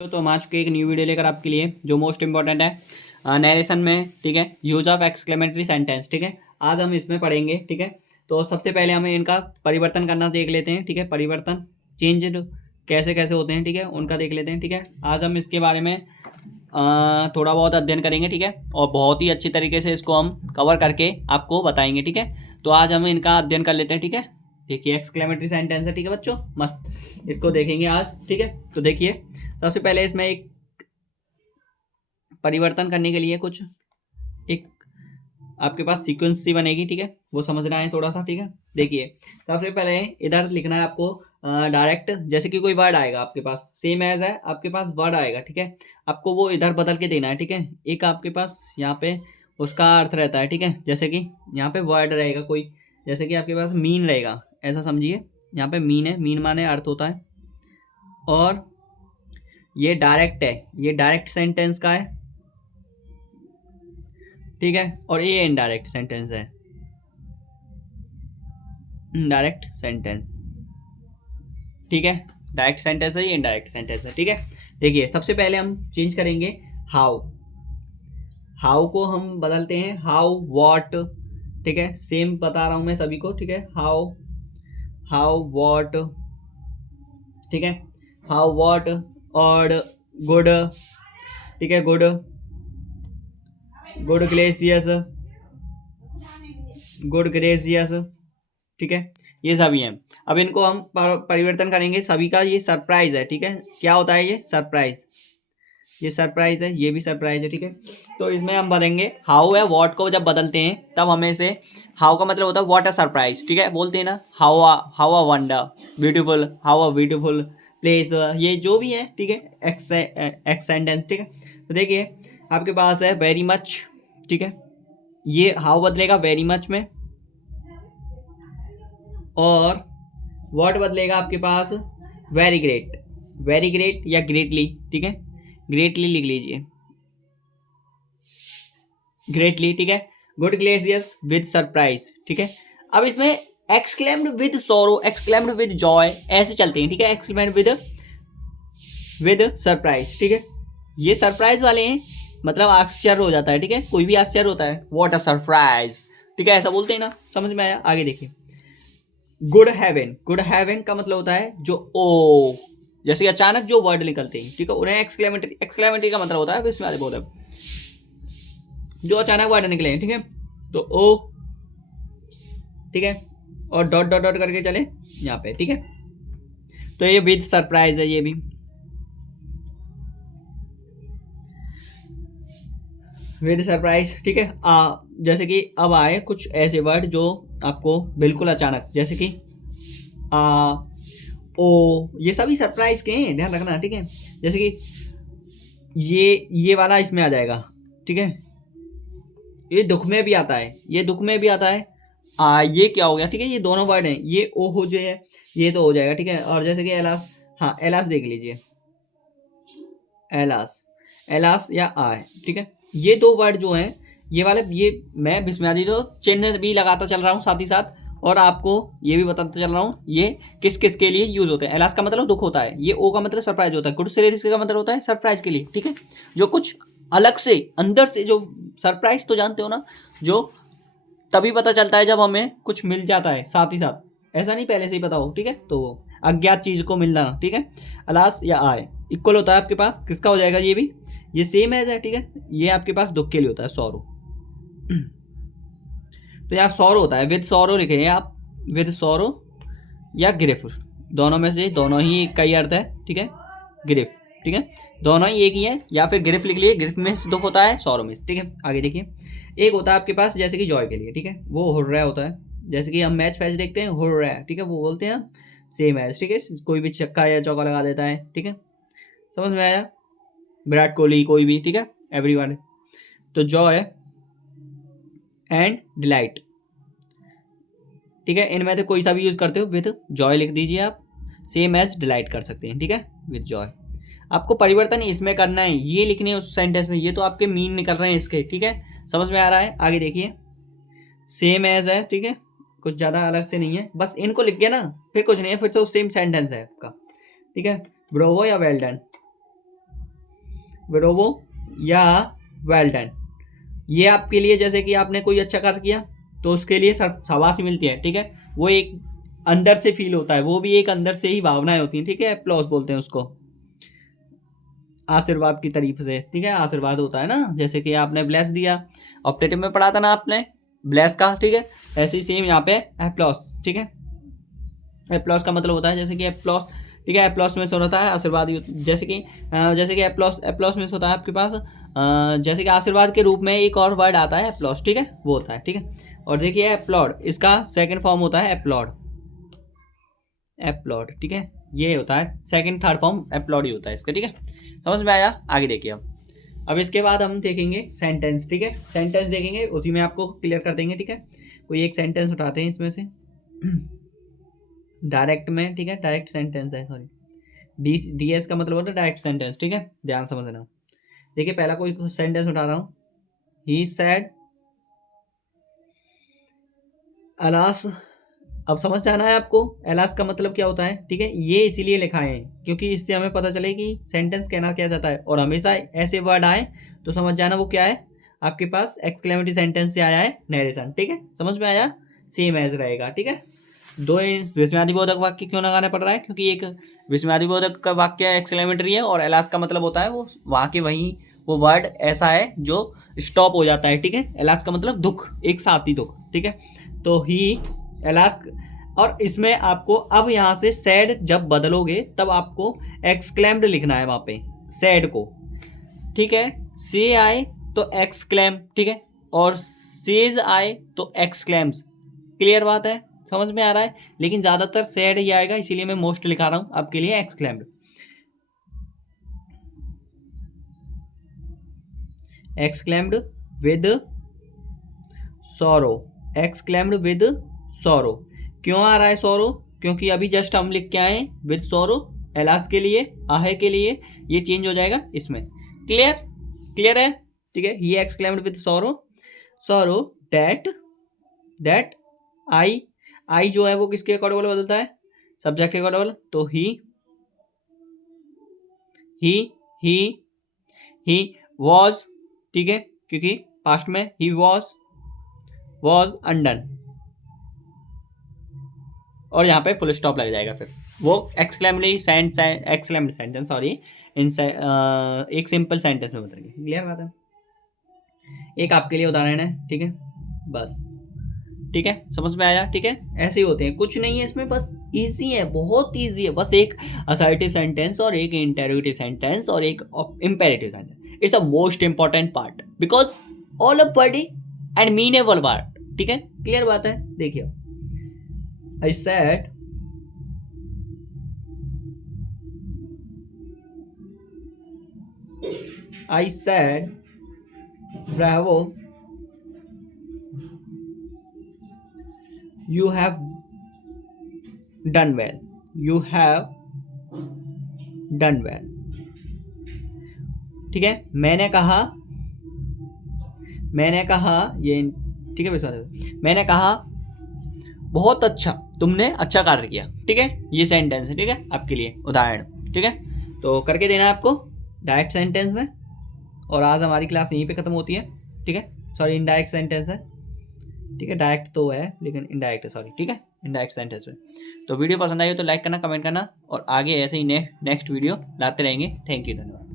तो हम आज के एक न्यू वीडियो लेकर आपके लिए जो मोस्ट इंपॉर्टेंट है नरेशन में, ठीक है। यूज ऑफ एक्सक्लेमेटरी सेंटेंस, ठीक है। आज हम इसमें पढ़ेंगे, ठीक है। तो सबसे पहले हमें इनका परिवर्तन करना देख लेते हैं, ठीक है। परिवर्तन चेंज कैसे कैसे होते हैं, ठीक है, उनका देख लेते हैं, ठीक है। आज हम इसके बारे में थोड़ा बहुत अध्ययन करेंगे, ठीक है, और बहुत ही अच्छी तरीके से इसको हम कवर करके आपको बताएंगे, ठीक है। तो आज हम इनका अध्ययन कर लेते हैं, ठीक है। देखिए एक्सक्लेमेटरी सेंटेंस है, ठीक है बच्चों, मस्त इसको देखेंगे आज, ठीक है। तो देखिए सबसे पहले इसमें एक परिवर्तन करने के लिए कुछ एक आपके पास सीक्वेंस सी बनेगी, ठीक है, वो समझना है थोड़ा सा, ठीक है। देखिए सबसे पहले इधर लिखना है आपको डायरेक्ट, जैसे कि कोई वर्ड आएगा आपके पास, सेम एज है आपके पास वर्ड आएगा, ठीक है। आपको वो इधर बदल के देना है, ठीक है। एक आपके पास यहाँ पे उसका अर्थ रहता है, ठीक है। जैसे कि यहाँ पे वर्ड रहेगा कोई, जैसे कि आपके पास मीन रहेगा, ऐसा समझिए। यहाँ पे मीन है, मीन माने अर्थ होता है, और ये डायरेक्ट है, ये डायरेक्ट सेंटेंस का है, ठीक है। और ये इनडायरेक्ट सेंटेंस है, डायरेक्ट सेंटेंस, ठीक है। डायरेक्ट सेंटेंस है, ये इनडायरेक्ट सेंटेंस है, ठीक है। देखिए सबसे पहले हम चेंज करेंगे हाउ। हाउ को हम बदलते हैं हाउ व्हाट, ठीक है। सेम बता रहा हूं मैं सभी को, ठीक है। हाउ, हाउ व्हाट, ठीक है। हाउ व्हाट और गुड, ठीक है। गुड, गुड ग्लेसियस, गुड ग्रेसियस, ठीक है। ये सभी हैं। अब इनको हम परिवर्तन करेंगे सभी का। ये सरप्राइज है, ठीक है। क्या होता है ये? सरप्राइज। ये सरप्राइज है, ये भी सरप्राइज है, ठीक है। तो इसमें हम बदलेंगे हाउ है, व्हाट को जब बदलते हैं तब हमें से हाउ का मतलब होता है व्हाट अ सरप्राइज, ठीक है। बोलते हैं ना how a wonder beautiful, how a beautiful place, ये जो भी है, ठीक है। एक्स सेंटेंस, ठीक है। तो देखिए आपके पास है वेरी मच, ठीक है। ये हाउ बदलेगा वेरी मच में, और व्हाट बदलेगा आपके पास वेरी ग्रेट, वेरी ग्रेट या ग्रेटली, ठीक है। ग्रेटली लिख लीजिए, ग्रेटली, ठीक है। गुड ग्लेसियस विद सरप्राइज, ठीक है। अब इसमें एक्सक्लेम्ड विद सोरो, एक्सक्लेम्ड विद जॉय, ऐसे चलते हैं, ठीक है। एक्सक्लेम्ड विद सरप्राइज, ठीक है। ये सरप्राइज वाले हैं, मतलब आश्चर्य हो जाता है, ठीक है। कोई भी आश्चर्य होता है, व्हाट अ सरप्राइज, ठीक है, ऐसा बोलते हैं ना। समझ में आया? आगे देखिए गुड हेवन। गुड हेवन का मतलब होता है जो ओ, जैसे अचानक जो वर्ड निकलते हैं, ठीक है, उन्हें एक्सक्लेमेटरी, एक्सक्लेमेटरी का मतलब होता है इसमें वाले बोलते हैं जो अचानक वर्ड निकले हैं, ठीक है। तो ओ, ठीक है, और डॉट डॉट डॉट करके चले यहाँ पे, ठीक है। तो ये विद सरप्राइज है, ये भी विद सरप्राइज, ठीक है। जैसे कि अब आए कुछ ऐसे वर्ड जो आपको बिल्कुल अचानक, जैसे कि आ ओ, ये सभी सरप्राइज के हैं, ध्यान रखना, ठीक है। जैसे कि ये वाला इसमें आ जाएगा, ठीक है। ये दुख में भी आता है, ये दुख में भी आता है। ये क्या हो गया, ठीक है। ये दोनों वर्ड हैं, ये ओ हो जाए, ये तो हो जाएगा, ठीक है। और जैसे कि एलास, हाँ एलास देख लीजिए, एलास, एलास या आय, ठीक है। ये दो वर्ड जो हैं, ये वाले, ये मैं बिस्मियादी तो चिन्ह भी लगाता चल रहा हूँ साथ ही साथ, और आपको ये भी बताता चल रहा हूँ ये किस किस के लिए यूज होते हैं। एलास का मतलब दुख होता है, ये ओ का मतलब सरप्राइज होता है, गुड सिलेरिस का मतलब होता है सरप्राइज के लिए, ठीक है। जो कुछ अलग से अंदर से, जो सरप्राइज तो जानते हो ना, जो तभी पता चलता है जब हमें कुछ मिल जाता है साथ ही साथ, ऐसा नहीं पहले से ही पता हो, ठीक है। तो अज्ञात चीज को मिलना, ठीक है। अलास या आय इक्वल होता है आपके पास, किसका हो जाएगा? ये भी, ये सेम है, ठीक है। ये आपके पास दुख के लिए होता है, सौरो। तो यहाँ सौरो होता है, विद सौरो लिखे हैं आप, विद सौरो या ग्रिफ, दोनों में से, दोनों ही कई अर्थ है, ठीक है। ग्रिफ, ठीक है, दोनों ही एक ही है, या फिर ग्रिफ लिख लिए, ग्रिफ में दुख होता है, सौरो में, ठीक है। आगे देखिए एक होता है आपके पास जैसे कि जॉय के लिए, ठीक है, वो हुर्रा होता है। जैसे कि हम मैच फैच देखते हैं, हुर्रा, ठीक है, वो बोलते हैं सेम एज, ठीक है। कोई भी छक्का या चौका लगा देता है, ठीक है। समझ में आया? विराट कोहली, कोई भी, ठीक है, एवरीवन। तो जॉय एंड डिलाइट, ठीक है, इनमें से कोई सा भी यूज करते हो, विद जॉय लिख दीजिए आप, सेम एज डिलाइट कर सकते हैं, ठीक है, विद जॉय। आपको परिवर्तन इसमें करना है, ये लिखने है उस सेंटेंस में, ये तो आपके मीन निकल रहे हैं इसके, ठीक है। समझ में आ रहा है? आगे देखिए सेम एज है, ठीक है, कुछ ज़्यादा अलग से नहीं है, बस इनको लिख गया ना, फिर कुछ नहीं है, फिर से सेम सेंटेंस है आपका, ठीक है। ब्रोवो या वेल डन, ब्रेवो या वेल डन। ये आपके लिए जैसे कि आपने कोई अच्छा कार्य किया तो उसके लिए शाबाशी मिलती है, ठीक है। वो एक अंदर से फील होता है, वो भी एक अंदर से ही भावनाएं होती हैं, ठीक है। एप्लॉज बोलते हैं उसको, आशीर्वाद की तारीफ से, ठीक है। आशीर्वाद होता है ना, जैसे कि आपने ब्लेस दिया, ऑप्टेटिव में पढ़ा था ना आपने ब्लेस का, ठीक है। ऐसे ही सेम यहाँ पे एप्लॉस, ठीक है। एप्लॉस का मतलब होता है जैसे कि एप्लॉस, ठीक है। एप्लॉस में से होता है आशीर्वाद, जैसे कि एप्लॉस एप्लॉस में से होता है आपके पास जैसे कि आशीर्वाद के रूप में एक और वर्ड आता है एप्लॉस, ठीक है, वो होता है, ठीक है। और देखिए एप्लॉड, इसका सेकंड फॉर्म होता है एप्लॉड, एप्लॉड, ठीक है। ये होता है सेकंड थर्ड फॉर्म एप्लॉड ही होता है इसका, ठीक है। समझ में आया? आगे देखिए अब इसके बाद हम देखेंगे सेंटेंस, ठीक है। सेंटेंस देखेंगे, उसी में आपको क्लियर कर देंगे, ठीक है। कोई एक सेंटेंस उठाते हैं इसमें से डायरेक्ट में, ठीक है। डायरेक्ट सेंटेंस है, सॉरी, डीएस का मतलब होता है डायरेक्ट सेंटेंस, ठीक है। ध्यान समझना। देखिए पहला कोई सेंटेंस उठा रहा हूँ, ही सैड अलास। अब समझ से आना है आपको एलास का मतलब क्या होता है, ठीक है। ये इसीलिए लिखा है क्योंकि इससे हमें पता चले कि सेंटेंस कहना क्या जाता है, और हमेशा ऐसे वर्ड आए तो समझ जाना वो क्या है, आपके पास एक्सक्लेमेटरी सेंटेंस से आया है नरेशन, ठीक है। समझ में आया? सेम एज रहेगा, ठीक है। दो विस्मयादिबोधक वाक्य क्यों लगाना पड़ रहा है, क्योंकि एक विस्मयादिबोधक का वाक्य एक्सक्लेमेटरी है और एलास का मतलब होता है वो वहाँ के वहीं वो वर्ड ऐसा है जो स्टॉप हो जाता है, ठीक है। एलास का मतलब दुख, एक साथ ही दुख, ठीक है। तो ही एलास, और इसमें आपको अब यहाँ से सैड जब बदलोगे तब आपको एक्सक्लेम्ड लिखना है वहाँ पे सैड को, ठीक है। से आए तो एक्सक्लेम, ठीक है, और सेज आए तो एक्सक्लेम्स। क्लियर बात है? समझ में आ रहा है? लेकिन ज़्यादातर सैड ही आएगा, इसीलिए मैं मोस्ट लिखा रहा हूँ आपके लिए exclaimed. Exclaimed with sorrow, exclaimed with sorrow. क्यों आ रहा है सॉरो? क्योंकि अभी जस्ट हम लिख के आए विद सॉरो, एलास के लिए, आहे के लिए, ये चेंज हो जाएगा इसमें। क्लियर? क्लियर है? ठीक है। He exclaimed with sorrow, sorrow that, that I, I जो है वो किसके अकॉर्डिंग बदलता है, सब्जेक्ट के अकॉर्डिंग। तो ही ही ही वॉज, ठीक है, क्योंकि पास्ट में ही वॉज अनडन, और यहाँ पे फुल स्टॉप लग जाएगा, फिर वो एक्सक्लेम्ड सेंटेंस, सॉरी, इन एक सिंपल सेंटेंस में बदल गया। क्लियर बात है? एक आपके लिए उदाहरण है, ठीक है, बस, ठीक है। समझ में आया? ठीक है, ऐसे ही होते हैं, कुछ नहीं है इसमें, बस इजी है, बहुत इजी है। बस एक असर्टिव सेंटेंस और एक इंटेरोगेटिव सेंटेंस और एक imperative sentence, it's a most important part because all of wordy and meanable word, ठीक है। क्लियर बात है? देखिए I said bravo, you have done well, you have done well, ठीक है। मैंने कहा ये, ठीक है, मैंने कहा बहुत अच्छा, तुमने अच्छा कार्य किया, ठीक है। ये सेंटेंस है, ठीक है, आपके लिए उदाहरण, ठीक है। तो करके देना है आपको डायरेक्ट सेंटेंस में, और आज हमारी क्लास यहीं पे ख़त्म होती है, ठीक है। सॉरी, इनडायरेक्ट सेंटेंस है, ठीक है। डायरेक्ट तो है लेकिन इनडायरेक्ट है, सॉरी, ठीक है, इनडायरेक्ट सेंटेंस में। तो वीडियो पसंद आई हो तो लाइक करना, कमेंट करना, और आगे ऐसे ही नेक्स्ट वीडियो लाते रहेंगे। थैंक यू, धन्यवाद।